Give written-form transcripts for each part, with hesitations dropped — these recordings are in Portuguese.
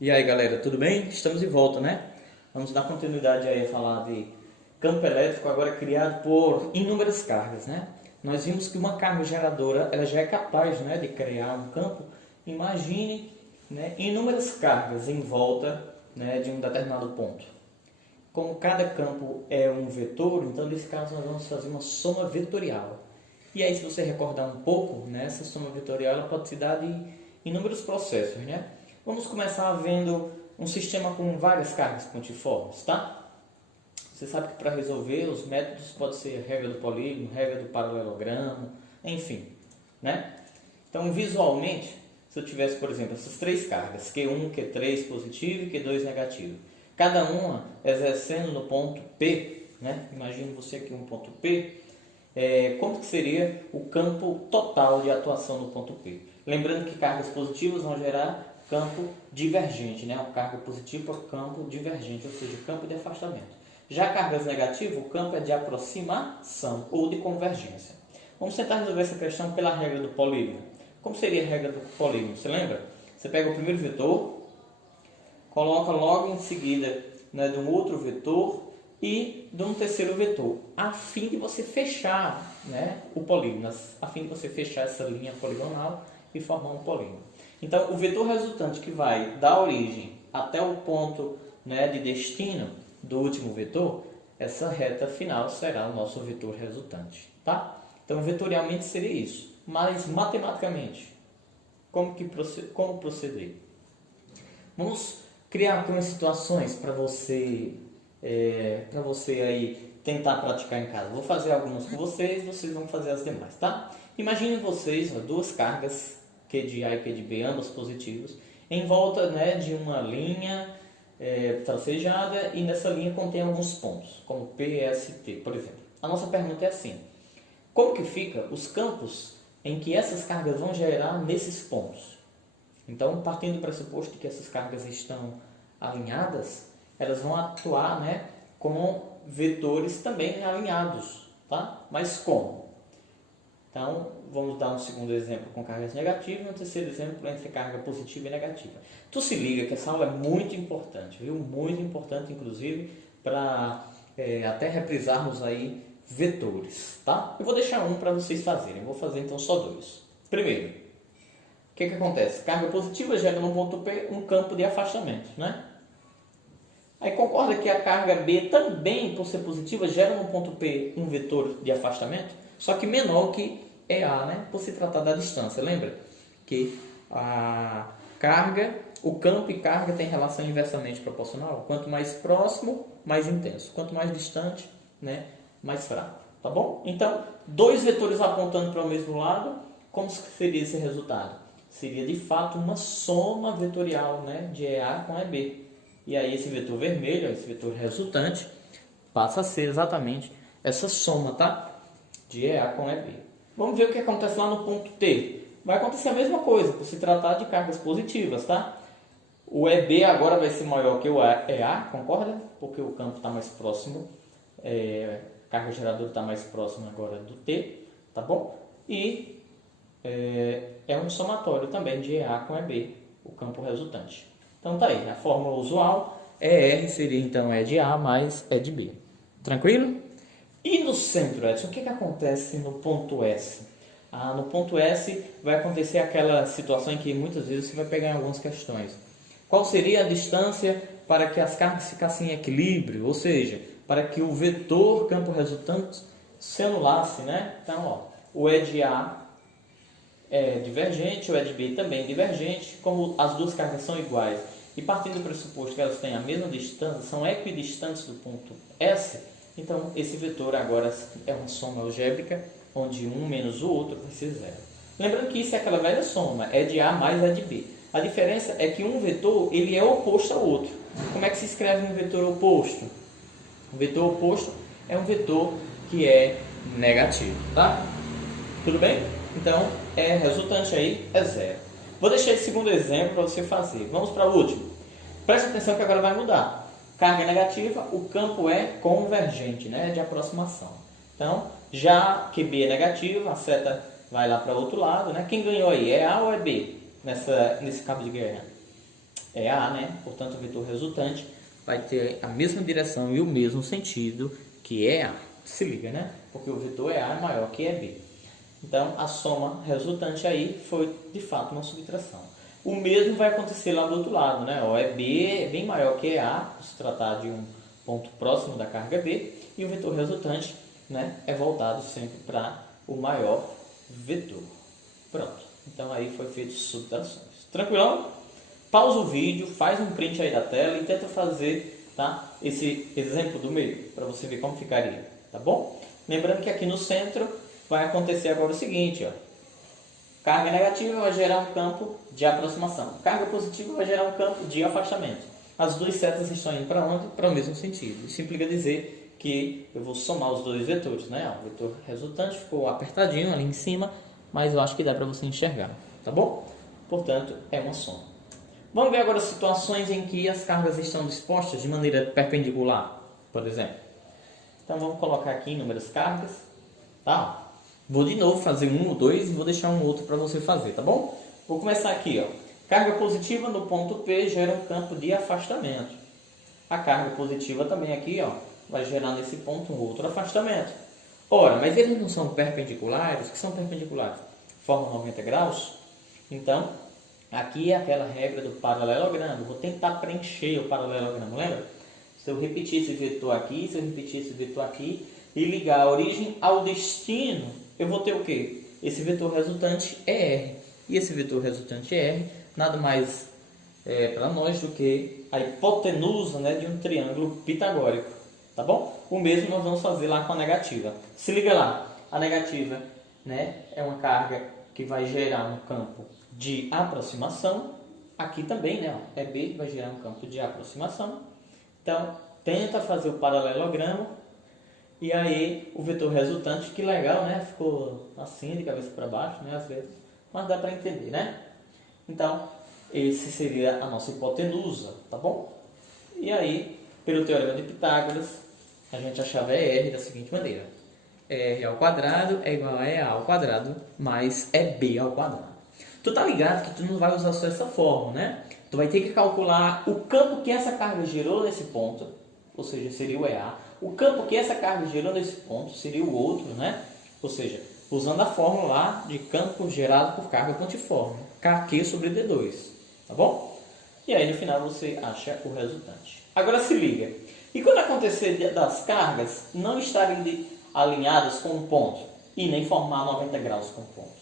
E aí galera, tudo bem? Estamos de volta, né? Vamos dar continuidade aí a falar de campo elétrico agora criado por inúmeras cargas, né? Nós vimos que uma carga geradora ela já é capaz, né, de criar um campo. Imagine, né, inúmeras cargas em volta, né, de um determinado ponto. Como cada campo é um vetor, então nesse caso nós vamos fazer uma soma vetorial. E aí se você recordar um pouco, né, essa soma vetorial ela pode se dar de inúmeros processos, né? Vamos começar vendo um sistema com várias cargas pontiformes, tá? Você sabe que para resolver os métodos pode ser regra do polígono, regra do paralelogramo, enfim, né? Então visualmente, se eu tivesse, por exemplo, essas três cargas, Q1, Q3 positivo e Q2 negativo, cada uma exercendo no ponto P, né? Imagine você aqui um ponto P, como que seria o campo total de atuação no ponto P? Lembrando que cargas positivas vão gerar campo divergente, né? O carga positiva para campo divergente, ou seja, campo de afastamento. Já cargas negativas, o campo é de aproximação ou de convergência. Vamos tentar resolver essa questão pela regra do polígono. Como seria a regra do polígono? Você lembra? Você pega o primeiro vetor, coloca logo em seguida, né, de um outro vetor e de um terceiro vetor, a fim de você fechar, né, o polígono, a fim de você fechar essa linha poligonal e formar um polígono. Então, o vetor resultante que vai da origem até o ponto, né, de destino do último vetor, essa reta final será o nosso vetor resultante, tá? Então, vetorialmente seria isso. Mas, matematicamente, como proceder? Vamos criar algumas situações para você aí tentar praticar em casa. Vou fazer algumas com vocês, vocês vão fazer as demais, tá? Imaginem vocês, ó, duas cargas Q de A e Q de B, ambos positivos, em volta, né, de uma linha tracejada, e nessa linha contém alguns pontos, como P, S, T, por exemplo. A nossa pergunta é assim: como que fica os campos em que essas cargas vão gerar nesses pontos? Então, partindo do pressuposto de que essas cargas estão alinhadas, elas vão atuar, né, com vetores também alinhados, tá? Mas como? Então, vamos dar um segundo exemplo com cargas negativas e um terceiro exemplo entre carga positiva e negativa. Tu se liga que essa aula é muito importante, viu? Muito importante, inclusive, para até reprisarmos aí vetores, tá? Eu vou deixar um para vocês fazerem, eu vou fazer então só dois. Primeiro, o que acontece? Carga positiva gera no ponto P um campo de afastamento, né? Aí concorda que a carga B também, por ser positiva, gera no ponto P um vetor de afastamento, só que menor que EA, né? Por se tratar da distância. Lembra que a carga, o campo e carga têm relação inversamente proporcional? Quanto mais próximo, mais intenso. Quanto mais distante, né, mais fraco. Tá bom? Então, dois vetores apontando para o mesmo lado, como seria esse resultado? Seria de fato uma soma vetorial, né, de EA com EB. E aí esse vetor vermelho, esse vetor resultante, passa a ser exatamente essa soma, tá? De EA com EB. Vamos ver o que acontece lá no ponto T. Vai acontecer a mesma coisa, por se tratar de cargas positivas, tá? O EB agora vai ser maior que o EA, concorda? Porque o campo está mais próximo, a carga geradora está mais próxima agora do T, tá bom? E é um somatório também de EA com EB, o campo resultante. Então tá aí, a fórmula usual R seria então E de A mais E de B. Tranquilo? E no centro, Edson, o que acontece no ponto S? No ponto S vai acontecer aquela situação em que muitas vezes você vai pegar em algumas questões. Qual seria a distância para que as cargas ficassem em equilíbrio? Ou seja, para que o vetor campo resultante se anulasse, né? Então, ó, o E de A é divergente, o E de B também é divergente, como as duas cargas são iguais e partindo do pressuposto que elas têm a mesma distância, são equidistantes do ponto S, então esse vetor agora é uma soma algébrica, onde um menos o outro vai ser zero. Lembrando que isso é aquela velha soma, E de A mais E de B. A diferença é que um vetor ele é oposto ao outro. Como é que se escreve um vetor oposto? O vetor oposto é um vetor que é negativo, tá? Tudo bem? Então, resultante aí é zero. Vou deixar esse segundo exemplo para você fazer. Vamos para o último. Presta atenção que agora vai mudar. Carga negativa, o campo é convergente, né? De aproximação. Então, já que B é negativo, a seta vai lá para o outro lado, né? Quem ganhou aí? É A ou é B nesse cabo de guerra? é A, né? Portanto, o vetor resultante vai ter a mesma direção e o mesmo sentido que é A. Se liga, né? Porque o vetor é A é maior que é B. Então, a soma resultante aí foi, de fato, uma subtração. O mesmo vai acontecer lá do outro lado, né? Ó, é B é bem maior que é A, se tratar de um ponto próximo da carga B, e o vetor resultante, né, é voltado sempre para o maior vetor. Pronto. Então, aí foi feito subtrações. Tranquilão? Pausa o vídeo, faz um print aí da tela e tenta fazer, tá, esse exemplo do meio, para você ver como ficaria, tá bom? Lembrando que aqui no centro vai acontecer agora o seguinte, ó. Carga negativa vai gerar um campo de aproximação. Carga positiva vai gerar um campo de afastamento. As duas setas estão indo para onde? Para o mesmo sentido. Isso implica dizer que eu vou somar os dois vetores, né? O vetor resultante ficou apertadinho ali em cima, mas eu acho que dá para você enxergar, tá bom? Portanto, é uma soma. Vamos ver agora situações em que as cargas estão dispostas de maneira perpendicular, por exemplo. Então, vamos colocar aqui inúmeras cargas, tá? Vou de novo fazer um ou dois e vou deixar um outro para você fazer, tá bom? Vou começar aqui, ó. Carga positiva no ponto P gera um campo de afastamento. A carga positiva também aqui, ó, vai gerar nesse ponto um outro afastamento. Ora, mas eles não são perpendiculares? O que são perpendiculares? Formam 90 graus. Então, aqui é aquela regra do paralelogramo. Vou tentar preencher o paralelogramo, lembra? Se eu repetir esse vetor aqui, se eu repetir esse vetor aqui e ligar a origem ao destino, eu vou ter o quê? Esse vetor resultante é R. E esse vetor resultante é R, nada mais para nós do que a hipotenusa, né, de um triângulo pitagórico. Tá bom? O mesmo nós vamos fazer lá com a negativa. Se liga lá, a negativa, né, é uma carga que vai gerar um campo de aproximação. Aqui também, né, ó, é B, vai gerar um campo de aproximação. Então, tenta fazer o paralelogramo. E aí, o vetor resultante, que legal, né? Ficou assim, de cabeça para baixo, né? Às vezes, mas dá para entender, né? Então, esse seria a nossa hipotenusa, tá bom? E aí, pelo teorema de Pitágoras, a gente achava R da seguinte maneira. R ao quadrado é igual a EA ao quadrado mais EB ao quadrado. Tu tá ligado que tu não vai usar só essa fórmula, né? Tu vai ter que calcular o campo que essa carga gerou nesse ponto, ou seja, seria o EA. O campo que essa carga gerou nesse ponto seria o outro, né? Ou seja, usando a fórmula lá de campo gerado por carga pontiforme, KQ sobre D2, tá bom? E aí no final você acha o resultante. Agora se liga, e quando acontecer das cargas não estarem alinhadas com um ponto e nem formar 90 graus com o ponto?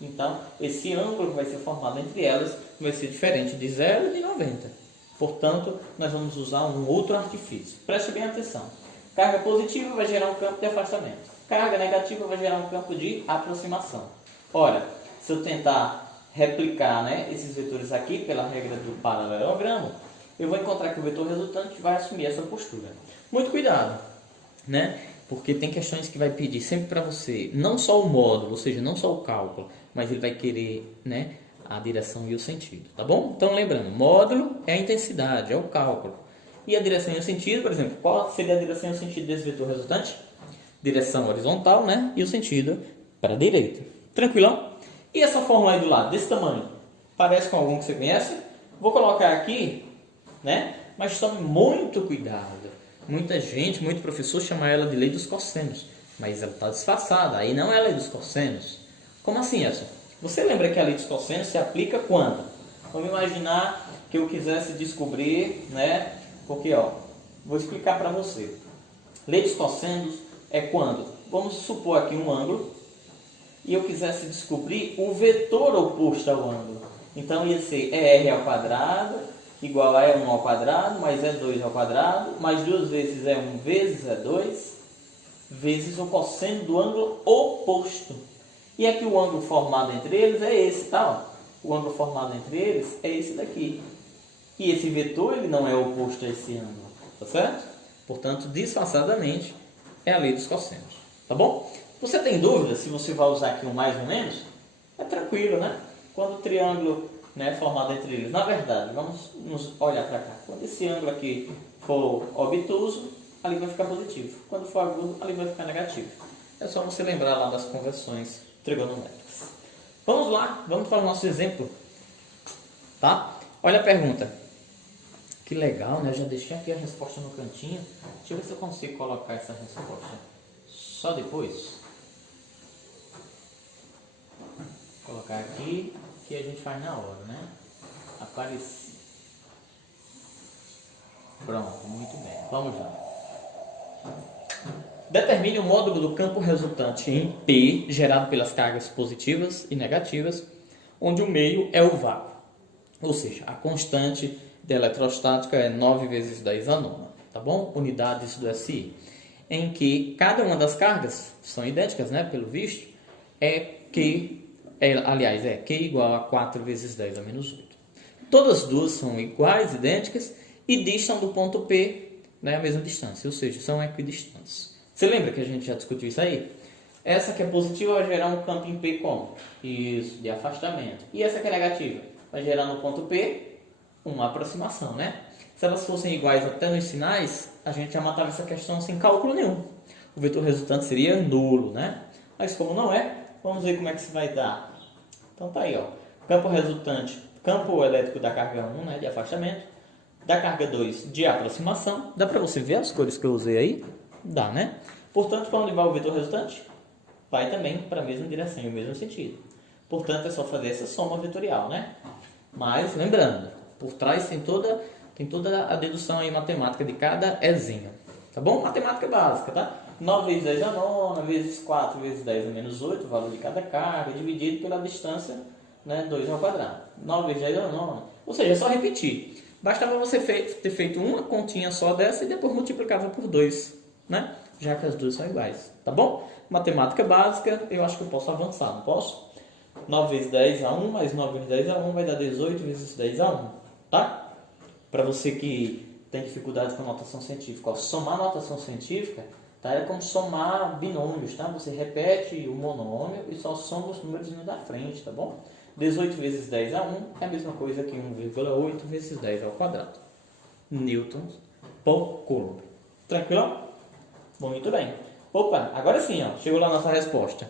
Então, esse ângulo que vai ser formado entre elas vai ser diferente de 0 e de 90. Portanto, nós vamos usar um outro artifício. Preste bem atenção. Carga positiva vai gerar um campo de afastamento. Carga negativa vai gerar um campo de aproximação. Ora, se eu tentar replicar, né, esses vetores aqui pela regra do paralelogramo, eu vou encontrar que o vetor resultante vai assumir essa postura. Muito cuidado, né? Porque tem questões que vai pedir sempre para você, não só o módulo, ou seja, não só o cálculo, mas ele vai querer, né, a direção e o sentido, tá bom? Então lembrando, módulo é a intensidade, é o cálculo. E a direção e o sentido, por exemplo, qual seria a direção e o sentido desse vetor resultante? Direção horizontal, né? E o sentido para a direita. Tranquilão? E essa fórmula aí do lado, desse tamanho? Parece com algum que você conhece? Vou colocar aqui, né? Mas tome muito cuidado. Muita gente, muito professor chama ela de lei dos cossenos. Mas ela está disfarçada, aí não é a lei dos cossenos. Como assim, Edson? Você lembra que a lei dos cossenos se aplica quando? Vamos imaginar que eu quisesse descobrir, né? Porque, ó, vou explicar para você. Lei dos cossenos é quando, vamos supor aqui um ângulo, e eu quisesse descobrir o vetor oposto ao ângulo. Então, ia ser ER ao quadrado, igual a E1 ao quadrado, mais E2 ao quadrado, mais 2 vezes E1 vezes E2, vezes o cosseno do ângulo oposto. E aqui o ângulo formado entre eles é esse, tá? Ó. O ângulo formado entre eles é esse daqui. E esse vetor ele não é oposto a esse ângulo, tá certo? Portanto, disfarçadamente, é a lei dos cossenos, tá bom? Você tem dúvida se você vai usar aqui um mais ou menos? É tranquilo, né? Quando o triângulo, né, formado entre eles, na verdade, vamos nos olhar para cá. Quando esse ângulo aqui for obtuso, ali vai ficar positivo. Quando for agudo, ali vai ficar negativo. É só você lembrar lá das conversões trigonométricas. Vamos lá, vamos para o nosso exemplo, tá? Olha a pergunta. Que legal, né? Já deixei aqui a resposta no cantinho. Deixa eu ver se eu consigo colocar essa resposta só depois. Vou colocar aqui, que a gente faz na hora, né? Apareci. Pronto, muito bem. Vamos lá. Determine o módulo do campo resultante em P, gerado pelas cargas positivas e negativas, onde o meio é o vácuo. Ou seja, a constante da eletrostática é 9 vezes 10 a nona, tá bom? Unidades do SI. Em que cada uma das cargas são idênticas, né? Pelo visto, é Q igual a 4 vezes 10 a menos 8. Todas as duas são iguais, idênticas, e distam do ponto P, né, a mesma distância, ou seja, são equidistantes. Você lembra que a gente já discutiu isso aí? Essa que é positiva vai gerar um campo em P como? Isso, de afastamento. E essa que é negativa? Vai gerar no ponto P uma aproximação, né? Se elas fossem iguais até nos sinais, a gente já matava essa questão sem cálculo nenhum. O vetor resultante seria nulo, né? Mas como não é, vamos ver como é que se vai dar. Então tá aí, ó. Campo resultante, campo elétrico da carga 1, né, de afastamento, da carga 2 de aproximação. Dá para você ver as cores que eu usei aí? Dá, né? Portanto, para onde vai o vetor resultante? Vai também para a mesma direção, e o mesmo sentido. Portanto, é só fazer essa soma vetorial, né? Mas, lembrando, por trás tem toda a dedução aí matemática de cada Ezinho. Tá bom? Matemática básica, tá? 9 vezes 10 a nona, vezes 4 vezes 10 a menos 8, o valor de cada carga, dividido pela distância, né, 2 ao quadrado. 9 vezes 10 a nona. Ou seja, é só repetir. Bastava você ter feito uma continha só dessa e depois multiplicava por 2, né? Já que as duas são iguais, tá bom? Matemática básica, eu acho que eu posso avançar, não posso? 9 vezes 10 a 1, mais 9 vezes 10 a 1 vai dar 18 vezes 10 a 1, tá? Para você que tem dificuldade com notação científica, ó, somar notação científica, tá? É como somar binômios, tá? Você repete o monômio e só soma os números da frente, tá bom? 18 vezes 10 a 1 é a mesma coisa que 1,8 vezes 10 ao quadrado. Newtons por Coulomb. Tranquilo? Muito bem. Opa, agora sim, ó, chegou lá a nossa resposta.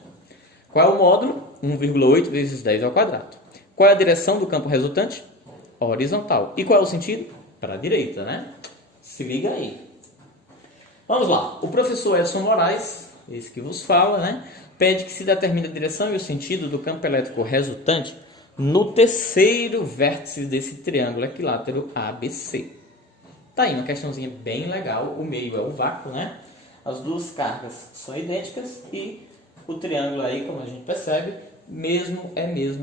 Qual é o módulo? 1,8 vezes 10 ao quadrado. Qual é a direção do campo resultante? Horizontal. E qual é o sentido? Para a direita, né? Se liga aí. Vamos lá. O professor Edson Moraes, esse que vos fala, né, pede que se determine a direção e o sentido do campo elétrico resultante no terceiro vértice desse triângulo equilátero ABC. Tá aí uma questãozinha bem legal. O meio é o vácuo, né? As duas cargas são idênticas e o triângulo aí, como a gente percebe, mesmo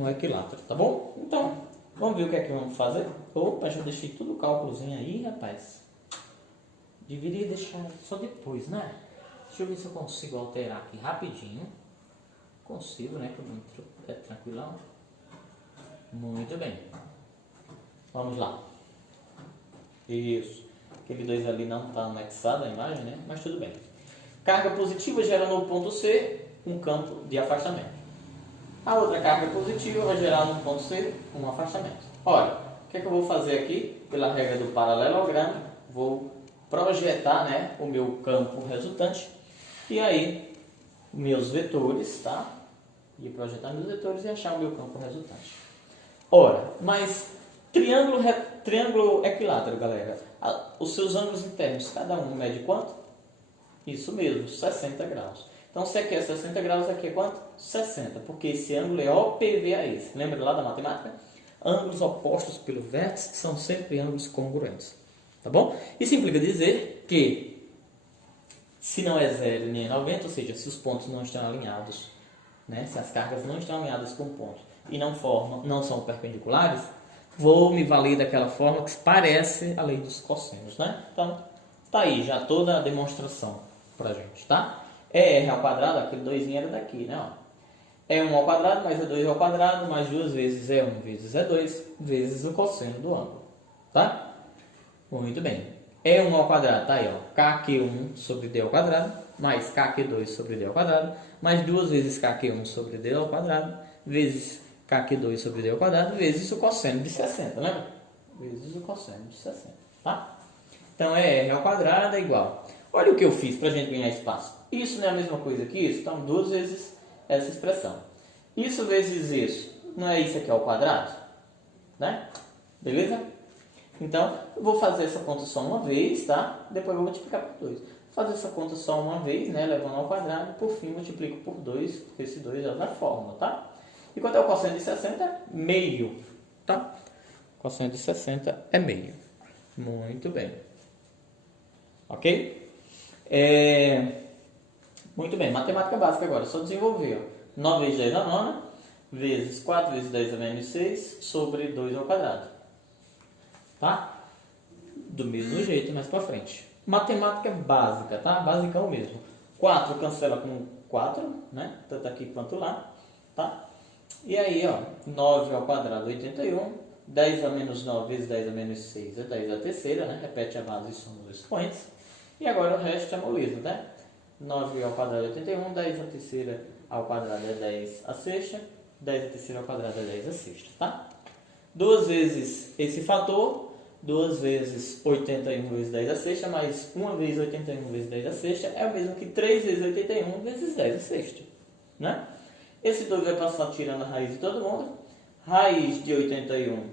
o equilátero, tá bom? Então, vamos ver o que é que vamos fazer? Opa, já deixei tudo o cálculozinho aí, rapaz. Deveria deixar só depois, né? Deixa eu ver se eu consigo alterar aqui rapidinho. Consigo, né? Que é tranquilão. Muito bem. Vamos lá. Isso. Aquele 2 ali não está anexado a imagem, né? Mas tudo bem. Carga positiva gera no ponto C um campo de afastamento. A outra carga positiva vai gerar no ponto C um afastamento. Olha, o que é que eu vou fazer aqui? Pela regra do paralelogramo, vou projetar, né, o meu campo resultante. E aí, meus vetores, tá? E projetar meus vetores e achar o meu campo resultante. Ora, mas triângulo equilátero, galera. Os seus ângulos internos, cada um mede quanto? Isso mesmo, 60 graus. Então, se aqui é 60 graus, aqui é quanto? 60, porque esse ângulo é OPV a esse. Lembra lá da matemática? Ângulos opostos pelo vértice são sempre ângulos congruentes. Tá bom? Isso implica dizer que, se não é 0 nem é 90, ou seja, se os pontos não estão alinhados, né? Se as cargas não estão alinhadas com o ponto e não são perpendiculares, vou me valer daquela forma que parece a lei dos cossenos, né? Então, tá aí já toda a demonstração pra gente, tá? É r ao quadrado, aquele 2 era daqui, né? Ó. É 1 ao quadrado mais E2 ao quadrado mais 2 vezes E1 vezes E2 vezes o cosseno do ângulo, tá? Muito bem. E1 ao quadrado, tá aí, ó. KQ1 sobre D ao quadrado mais KQ2 sobre D ao quadrado mais 2 vezes KQ1 sobre D ao quadrado vezes KQ2 sobre D ao quadrado vezes o cosseno de 60, lembra? Vezes o cosseno de 60, tá? Então, R ao quadrado é igual. Olha o que eu fiz para a gente ganhar espaço. Isso não é a mesma coisa que isso? Então, 2 vezes essa expressão. Isso vezes isso. Não é isso aqui ao quadrado? Né? Beleza? Então, eu vou fazer essa conta só uma vez, tá? Depois eu vou multiplicar por 2. Vou fazer essa conta só uma vez, né? Levando ao quadrado. Por fim, multiplico por 2, porque esse 2 é da fórmula, tá? E quanto é o quociente de 60? Meio, tá? O quociente de 60 é meio. Muito bem. Ok? Muito bem. Matemática básica agora. Só desenvolver. Ó. 9 vezes 10 a nona, vezes 4 vezes 10 a menos 6, sobre 2 ao quadrado. Tá? Do mesmo jeito, mais pra frente. Matemática básica, tá? Basicão mesmo. 4 cancela com 4, né? Tanto aqui quanto lá, tá? E aí, ó, 9 ao quadrado, 81. 10 a menos 9 vezes 10 a menos 6 é 10 a terceira, né? Repete a base e soma os expoentes. E agora o resto é moleza, né? 9 ao quadrado é 81, 10 a terceira ao quadrado é 10 a sexta, 10 a terceira ao quadrado é 10 a sexta, tá? 2 vezes esse fator, 2 vezes 81 vezes 10 a sexta, mais 1 vezes 81 vezes 10 a sexta, é o mesmo que 3 vezes 81 vezes 10 a sexta, né? Esse 2 vai passar tirando a raiz de todo mundo. Raiz de 81,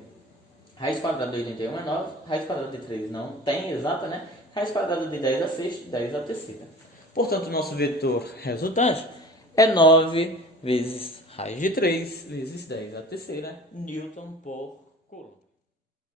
raiz quadrada de 81 é 9, raiz quadrada de 3 não tem exata, né? Raiz quadrada de 10 a sexta, 10 a terceira. Portanto, o nosso vetor resultante é 9 vezes raiz de 3 vezes 10 a terceira, Newton por Coulomb.